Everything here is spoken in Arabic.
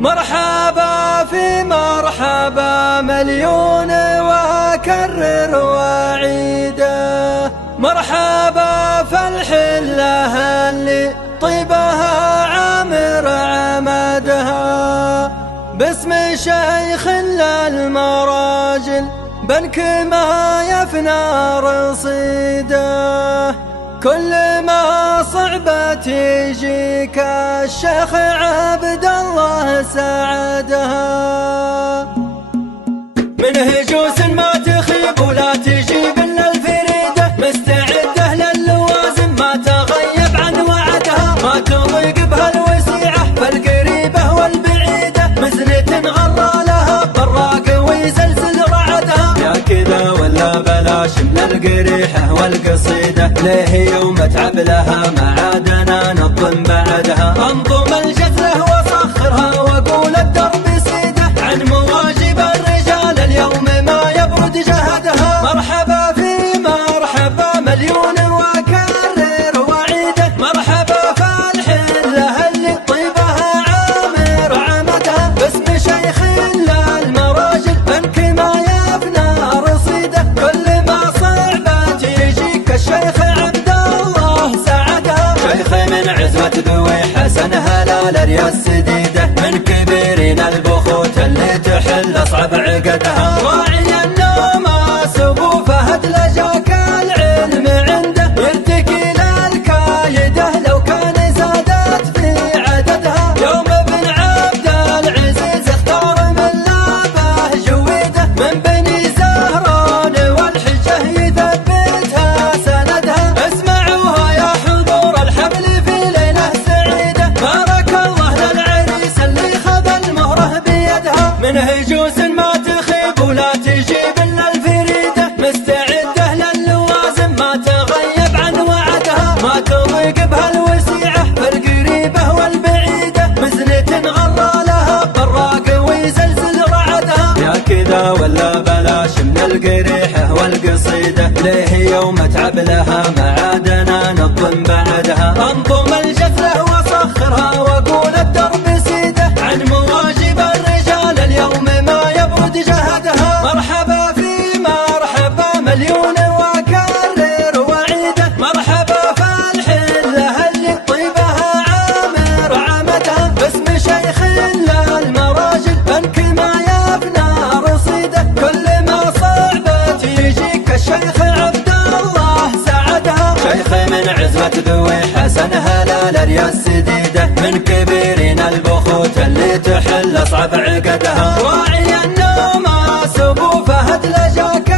مرحبا في مرحبا مليون وأكرر وعيده، مرحبا فالحلة اللي طيبها عامر عمدها، باسم شيخ للمراجل بنك ما يفنى رصيده، كل ما صعبت يجيك الشيخ عبد الله سعدها، من هجوس ما تخيب ولا تجيب الا الفريده، مستعده للوازم ما تغيب عن وعدها، ما تضيق بها الوسيعه فالقريبه والبعيده، مزنة غرى لها براق ويزلزل رعدها، يا كذا ولا بلاش من القريحه والقصيده، ليه يوم اتعب لها ما عادنا نظم بعدها، انظم الجزله وسخرها واقول الدرب سيده، عن مواجب الرجال اليوم ما يبرد جهدها، مرحبا في مرحبا مليون واكرر وعيده، مرحبا فالحله اللي طيبها عامر عمدها، باسم شيخ للمراجل بنك ما يفنى رصيده، كل ما صعبت يجيك الشيخ عبد الله سعدها، شيخ من عزوة ذوي حسن هلال رياس سديده، من كبيرين البخوت اللي تحل اصعب عقدها، راعي النوم سبو فهد لجاك العلم عنده، يرتكي للكايده لو كان زادت في عددها، يوم ابن عبد العزيز اختار من لابه جويده، من بني زهران والحجه يثبتها سندها، اسمعوها يا حضور الحفل في ليله سعيده، بارك الله للعريس اللي خذ المهره بيدها، من هجوس ما تخيب ولا تجيب الا الفريده، مستعده للوازم ما تغيب عن وعدها، ما تضيق بها الوسيعه فالقريبه والبعيده، مزنة غرى لها براق ويزلزل رعدها، يا كذا ولا بلاش من القريحه والقصيده، ليه يوم اتعب لها ما عادنا نظم بعدها، انظم الجزله وسخرها واقول الدرب سيده، عن مواجب الرجال اليوم ما يبرد جهدها، مرحبا في مرحبا مليون واكرر وعيده، مرحبا فالحله اللي طيبها عامر عمدها، باسم شيخ للمراجل بنك ما يفنى رصيده، كل ما صعبت يجيك الشيخ عبد الله سعدها، شيخ من عزوة ذوي حسن هلال رياس سديده، من كبيرين البخوت اللي تحل اصعب عقدها، راعي النوم سبو فهد لجاك